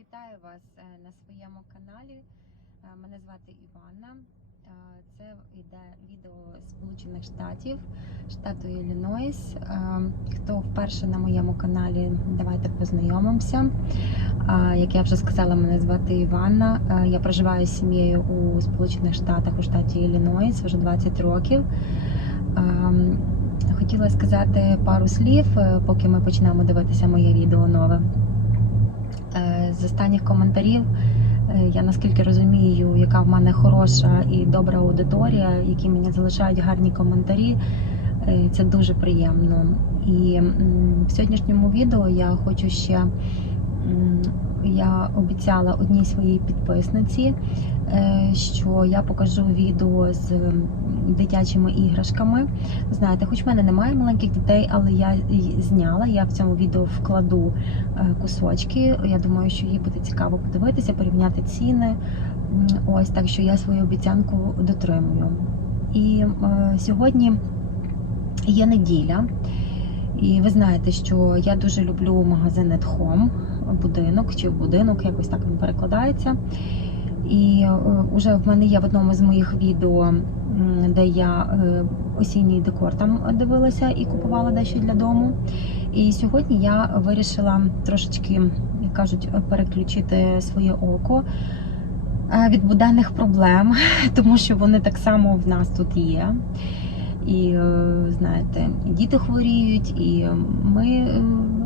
вітаю вас е, на своєму каналі. Е, мене звати Івана. Е, це йде відео Сполучених Штатів, штату Іллінойс. Хто вперше на моєму каналі, давайте познайомимося. Як я вже сказала, мене звати Івана. Я проживаю з сім'єю у Сполучених Штатах у штаті Іллінойс вже 20 років. Хотіла сказати пару слів, поки ми почнемо дивитися моє відео нове. З останніх коментарів е, я наскільки розумію, яка в мене хороша і добра аудиторія, які мені залишають гарні коментарі. Е, Це дуже приємно. І в сьогоднішньому відео я хочу ще я обіцяла одній своїй підписниці, е, що я покажу відео з дитячими іграшками. Знаєте, хоч в мене немає маленьких дітей, але я зняла. Я в цьому відео вкладу е, кусочки. Я думаю, що їй буде цікаво подивитися, порівняти ціни. Ось так що я свою обіцянку дотримую. І е, сьогодні є неділя. І ви знаєте, що я дуже люблю магазин At Home, будинок чи будинок, якось так він перекладається. І е, уже в мене є в одному з моїх відео, де я е, осінній декор там дивилася і купувала дещо для дому. І сьогодні я вирішила трошечки, як кажуть, переключити своє око е, від буденних проблем, тому що вони так само в нас тут є. І е, знаєте, і діти хворіють, і ми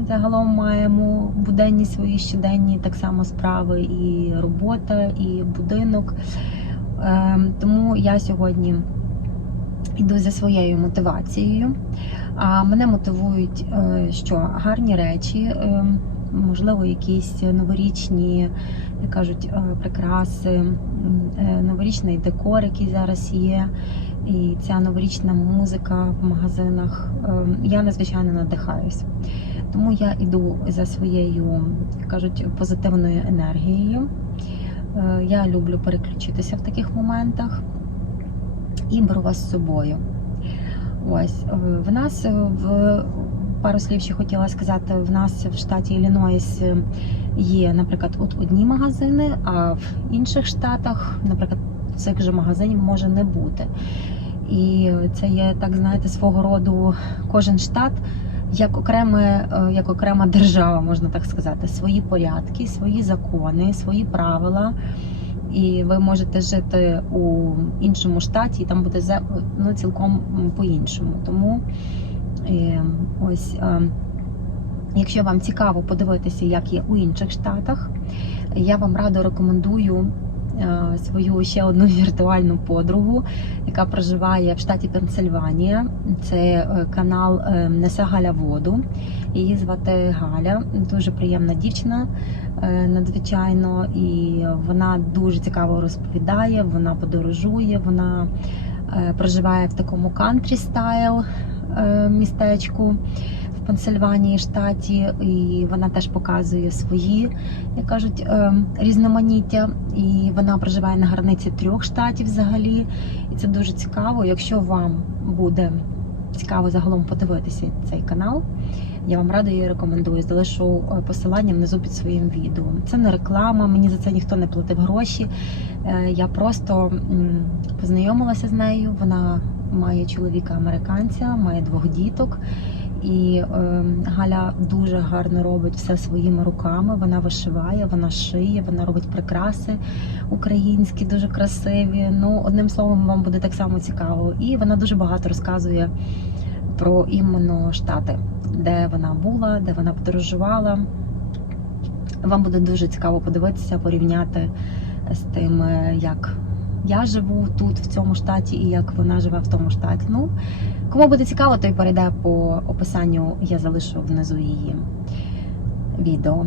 загалом маємо буденні свої щоденні так само справи, і робота, і будинок. Е, Тому я сьогодні йду за своєю мотивацією. А мене мотивують, е, що гарні речі, е, можливо, якісь новорічні, як кажуть, е, прикраси, е, новорічний декор, який зараз є. І ця новорічна музика в магазинах. е, Я надзвичайно надихаюсь. Тому я йду за своєю, як кажуть, позитивною енергією. Е, Я люблю переключитися в таких моментах і беру вас з собою. Ось е, в нас е, в пару слів ще хотіла сказати: в нас в штаті Іллінойс є, наприклад, от одні магазини, а в інших штатах, наприклад, цих же магазинів може не бути. І це є так, знаєте, свого роду кожен штат. Як окреме, е, як окрема держава, можна так сказати, свої порядки, свої закони, свої правила. І ви можете жити у іншому штаті, і там буде ну, цілком по-іншому. Тому е, ось, е, якщо вам цікаво подивитися, як є у інших штатах, я вам радо рекомендую свою ще одну віртуальну подругу, яка проживає в штаті Пенсильванія. Це е, канал е, Несе Галя воду. Її звати Галя, дуже приємна дівчина, е, надзвичайно, і вона дуже цікаво розповідає. Вона подорожує, вона е, проживає в такому кантрі стайл е, містечку Пенсильванії штаті, і вона теж показує свої, як кажуть, е, різноманіття. І вона проживає на границі трьох штатів взагалі. І це дуже цікаво. Якщо вам буде цікаво загалом подивитися цей канал, я вам радо і рекомендую. Залишу е, посилання внизу під своїм відео. Це не реклама, мені за це ніхто не платив гроші. Е, Я просто познайомилася з нею. Вона має чоловіка американця, має двох діток. І е, Галя дуже гарно робить все своїми руками. Вона вишиває, вона шиє, вона робить прикраси українські, дуже красиві. Ну, одним словом, вам буде так само цікаво. І вона дуже багато розказує про іменно штати, де вона була, де вона подорожувала. Вам буде дуже цікаво подивитися, порівняти з тим, е, як я живу тут, в цьому штаті, і як вона живе в тому штаті. Ну, кому буде цікаво, той перейде по описанню, я залишу внизу її відео.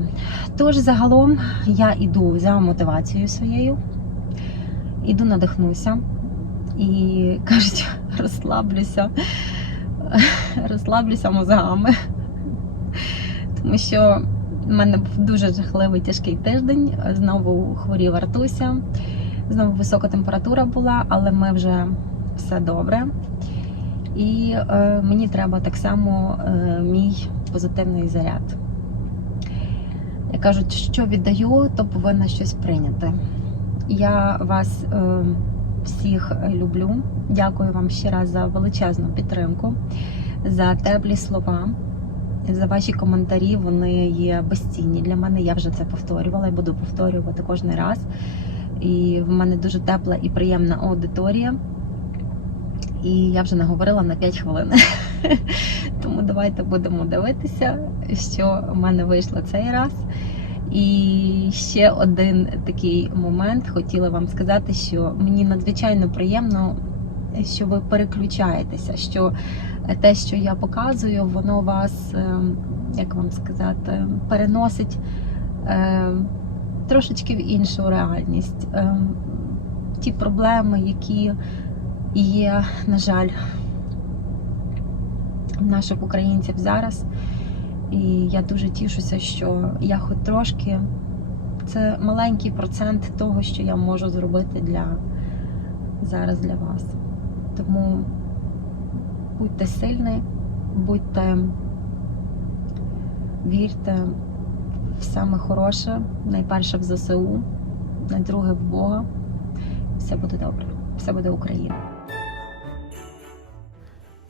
Тож, загалом, я йду за мотивацією своєю, іду надихнуся і кажуть, розслаблюся, розслаблюся мозгами. Тому що в мене був дуже жахливий тяжкий тиждень. Знову хворів Артуся, знову висока температура була, але ми вже все добре. І е, мені треба так само е, мій позитивний заряд. Як кажуть, що віддаю, то повинна щось прийняти. Я вас е, всіх люблю. Дякую вам ще раз за величезну підтримку, за теплі слова, за ваші коментарі. Вони є безцінні для мене. Я вже це повторювала і буду повторювати кожен раз. І в мене дуже тепла і приємна аудиторія. І я вже наговорила на 5 хвилин. Тому давайте будемо дивитися, що в мене вийшло цей раз. І ще один такий момент хотіла вам сказати, що мені надзвичайно приємно, що ви переключаєтеся, що те, що я показую, воно вас, е, як вам сказати, переносить е, трошечки в іншу реальність. Е, Ті проблеми, які є, на жаль, в наших українців зараз. І я дуже тішуся, що я хоч трошки це маленький процент того, що я можу зробити для зараз для вас. Тому будьте сильні, будьте, вірте саме хороше, найперше в ЗСУ, найдруге в Бога. Все буде добре, все буде Україна.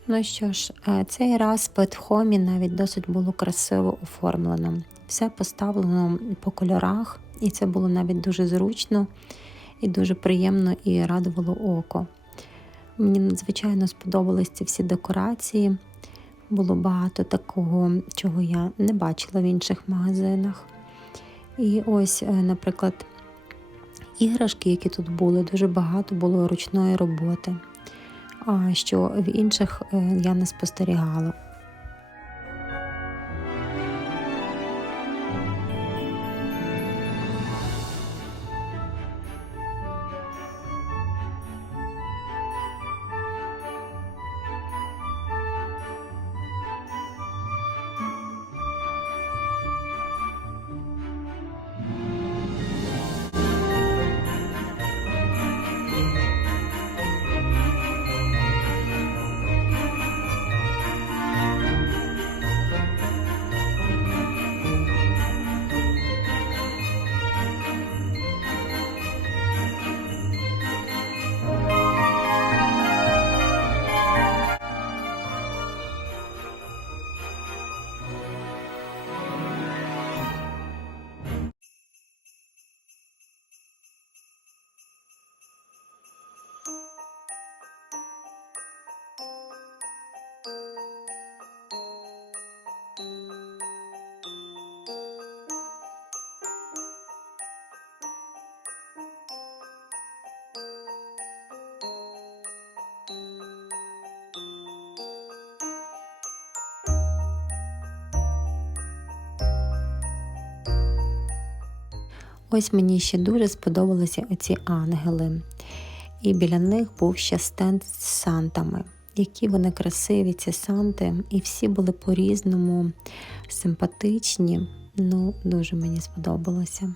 Ну що ж, е, цей раз в Петхомі навіть досить було красиво оформлено. Все поставлено по кольорах, і це було навіть дуже зручно і дуже приємно і радувало око. Мені надзвичайно сподобались ці всі декорації. Було багато такого, чого я не бачила в інших магазинах. І ось, е, наприклад, іграшки, які тут були, дуже багато було ручної роботи що в інших е, я не спостерігала. Ось мені ще дуже сподобалися оці ангели. І біля них був ще стенд з сантами. Які вони красиві, ці санти, і всі були по-різному симпатичні. Ну, дуже мені сподобалося.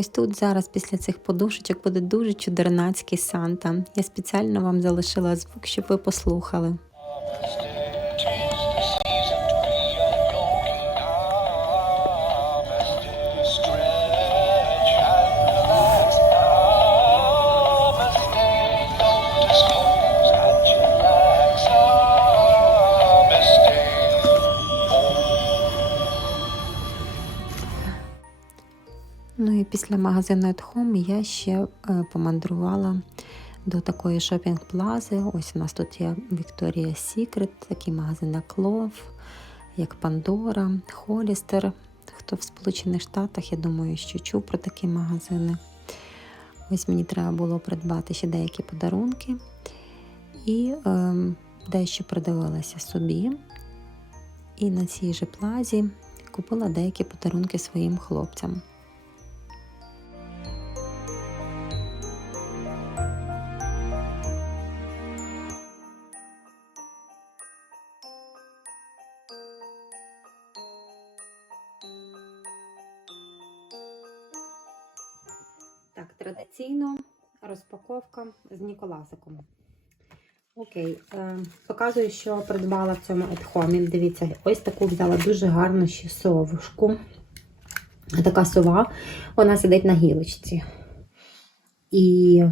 Ось тут зараз після цих подушечок буде дуже чудернацький Санта. Я спеціально вам залишила звук, щоб ви послухали. Після магазину At Home я ще е, помандрувала до такої шопінг-плази. Ось у нас тут є Victoria's Secret, такий магазин як Love, як Pandora, Hollister. Хто в Сполучених Штатах, я думаю, що чув про такі магазини. Ось мені треба було придбати ще деякі подарунки. І е, дещо придивилася собі. І на цій же плазі купила деякі подарунки своїм хлопцям. Так, традиційно розпаковка з Ніколасиком. Окей, е, показую, що придбала в цьому етхомі. Дивіться, ось таку взяла дуже гарну ще совушку. Така сова, вона сидить на гілочці. І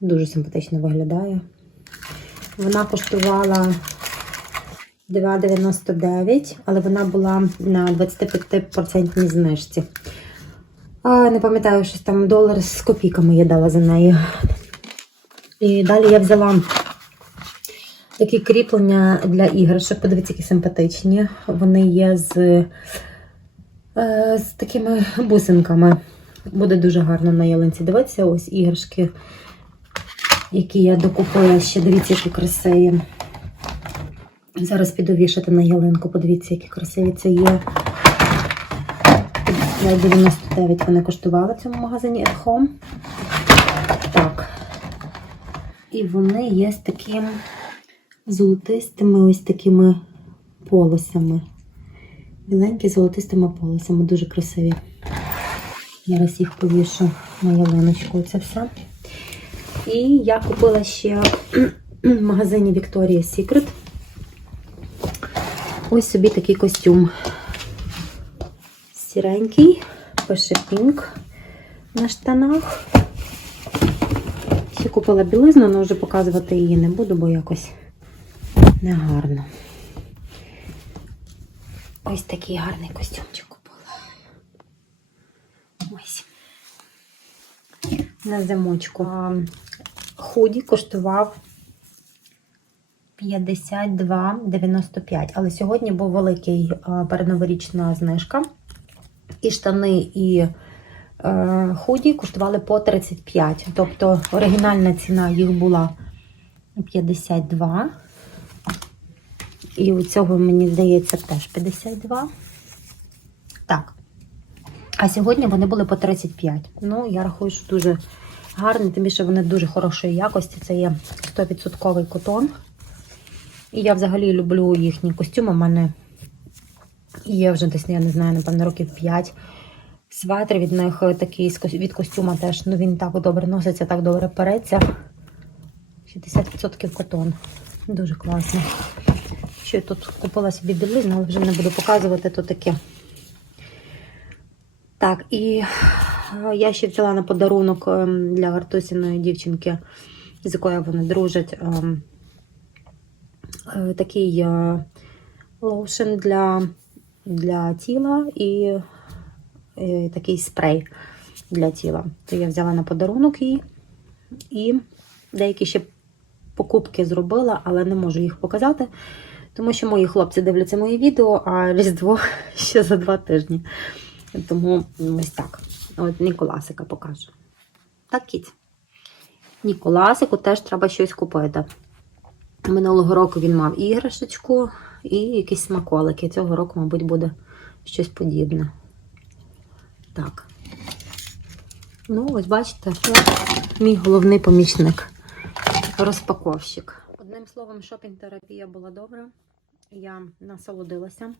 дуже симпатично виглядає. Вона коштувала 2,99, але вона була на 25% знижці. Не пам'ятаю, щось там долар з копійками я дала за неї. І далі я взяла такі кріплення для іграшок. Подивіться, які симпатичні. Вони є з, е, з такими бусинками. Буде дуже гарно на ялинці. Дивіться, ось іграшки, які я докупила ще. Дивіться, які красиві. Зараз піду вішати на ялинку. Подивіться, які красиві це є. 99 вони коштували в цьому магазині At Home. Так. І вони є з таким золотистими ось такими полосами. Біленькі золотистими полосами, дуже красиві. Зараз їх повішу на ялиночку. Це все. І я купила ще в магазині Victoria's Secret. Ось собі такий костюм. Сіренький, пише пінк на штанах. Ще купила білизну, але вже показувати її не буду, бо якось негарно. Ось такий гарний костюмчик купила. Ось. На зимочку. Худі коштував 52,95. Але сьогодні був великий передноворічна знижка. І штани, і е, худі коштували по 35. Тобто оригінальна ціна їх була 52. І у цього, мені здається, теж 52. Так. А сьогодні вони були по 35. Ну, я рахую, що дуже гарні, тим більше вони дуже хорошої якості. Це є 100% котон. І я взагалі люблю їхні костюми. У мене є вже десь, я не знаю, напевно, років 5. Светр від них такий від костюма теж. Ну він так добре носиться, так добре переться. 60% котон. Дуже класно. Ще тут купила собі білизну, але вже не буду показувати, то таке. Так, і е, я ще взяла на подарунок ем, для Артусіної дівчинки, з якою вони дружать. ем, е, Такий е, лоушен для, для тіла і е, такий спрей для тіла. То я взяла на подарунок їй. І деякі ще покупки зробила, але не можу їх показати, тому що мої хлопці дивляться мої відео, а Різдво ще за два тижні. Тому ось так. От Ніколасика покажу. Так, кіць. Ніколасику теж треба щось купити. Минулого року він мав іграшечку і якісь смаколики. Цього року, мабуть, буде щось подібне. Так. Ну, ось бачите, мій головний помічник. Розпаковщик. Одним словом, шопінг-терапія була добра. Я насолодилася.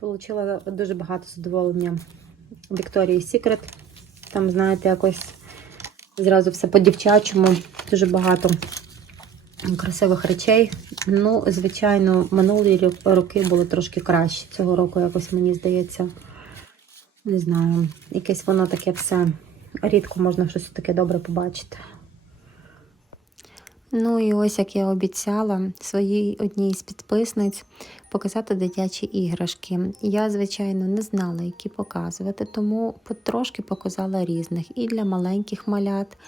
Получила дуже багато задоволення Victoria's Secret. Там, знаєте, якось зразу все по-дівчачому. Дуже багато красивих речей. Ну, звичайно, минулі роки були трошки краще. Цього року якось мені здається, не знаю, якесь воно таке все. Рідко можна щось таке добре побачити. Ну і ось як я обіцяла своїй одній з підписниць показати дитячі іграшки. Я, звичайно, не знала, які показувати, тому потрошки показала різних і для маленьких малят,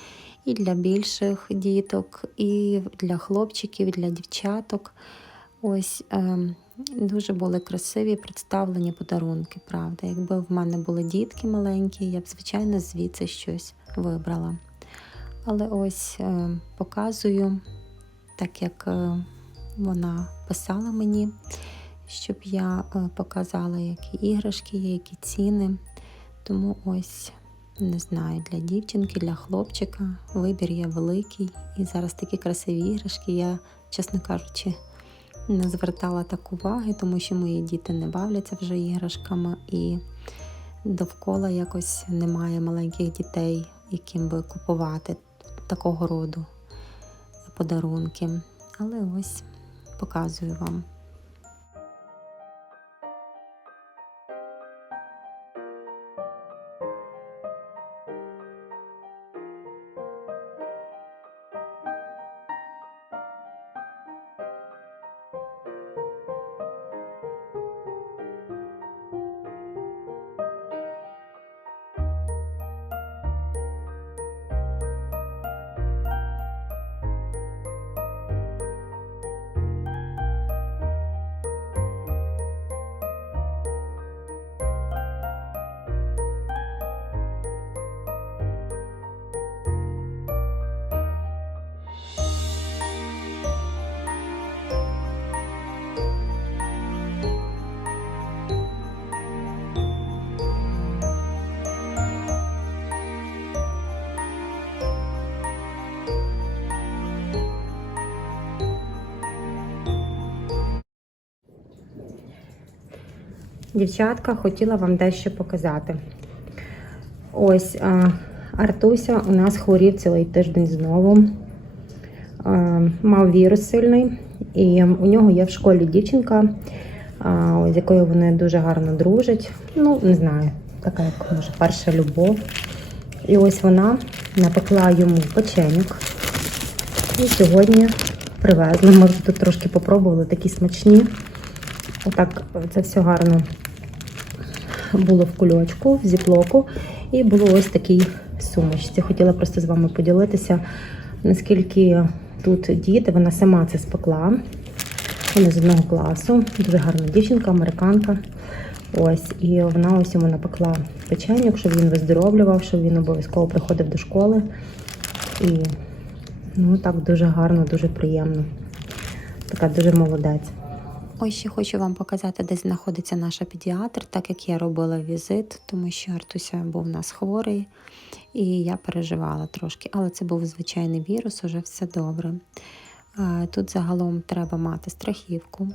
і для більших діток, і для хлопчиків, і для дівчаток. Ось ем, дуже були красиві представлені подарунки, правда. Якби в мене були дітки маленькі, я б, звичайно, звідси щось вибрала. Але ось е, показую, так як е, вона писала мені, щоб я е, показала, які іграшки є, які ціни. Тому ось не знаю, для дівчинки, для хлопчика вибір є великий. І зараз такі красиві іграшки. Я, чесно кажучи, не звертала так уваги, тому що мої діти не бавляться вже іграшками і довкола якось немає маленьких дітей яким би купувати такого роду подарунки. Але ось показую вам. Дівчатка, хотіла вам дещо показати. Ось Артуся у нас хворів цілий тиждень знову. Мав вірус сильний, і у нього є в школі дівчинка, з якою вони дуже гарно дружать. Ну, не знаю, така як може перша любов. І ось вона напекла йому печеньок. І сьогодні привезли. Ми тут трошки попробували, такі смачні. Отак це все гарно було в кульочку, в зіплоку, і було ось такий сумочці. Хотіла просто з вами поділитися, наскільки тут діти, вона сама це спекла. Вона з одного класу, дуже гарна дівчинка, американка. Ось, і вона ось йому напекла печеньок, щоб він виздоровлював, щоб він обов'язково приходив до школи. І ну так дуже гарно, дуже приємно. Така дуже молодець. Ось ще хочу вам показати, де знаходиться наша педіатр, так як я робила візит, тому що Артуся був у нас хворий, і я переживала трошки. Але це був звичайний вірус, уже все добре. Е, Тут загалом треба мати страхівку.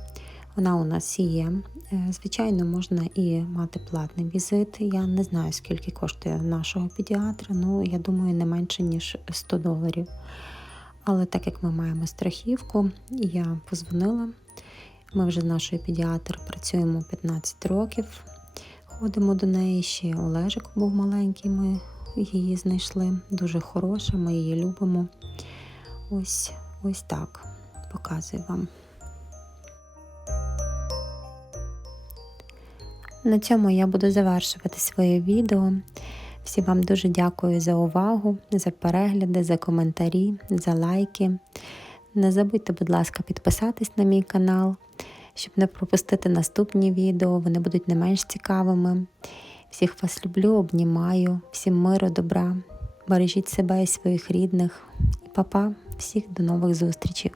Вона у нас є. Е, Звичайно, можна і мати платний візит. Я не знаю, скільки коштує нашого педіатра, ну я думаю, не менше ніж 100 доларів. Але так як ми маємо страхівку, я позвонила. Ми вже з нашою педіатр працюємо 15 років. Ходимо до неї. Ще Олежик був маленький, ми її знайшли. Дуже хороша, ми її любимо. Ось, ось так показую вам. На цьому я буду завершувати своє відео. Всім вам дуже дякую за увагу, за перегляди, за коментарі, за лайки. Не забудьте, будь ласка, підписатись на мій канал, щоб не пропустити наступні відео. Вони будуть не менш цікавими. Всіх вас люблю, обнімаю, всім миру, добра. Бережіть себе і своїх рідних. І папа, всіх до нових зустрічей.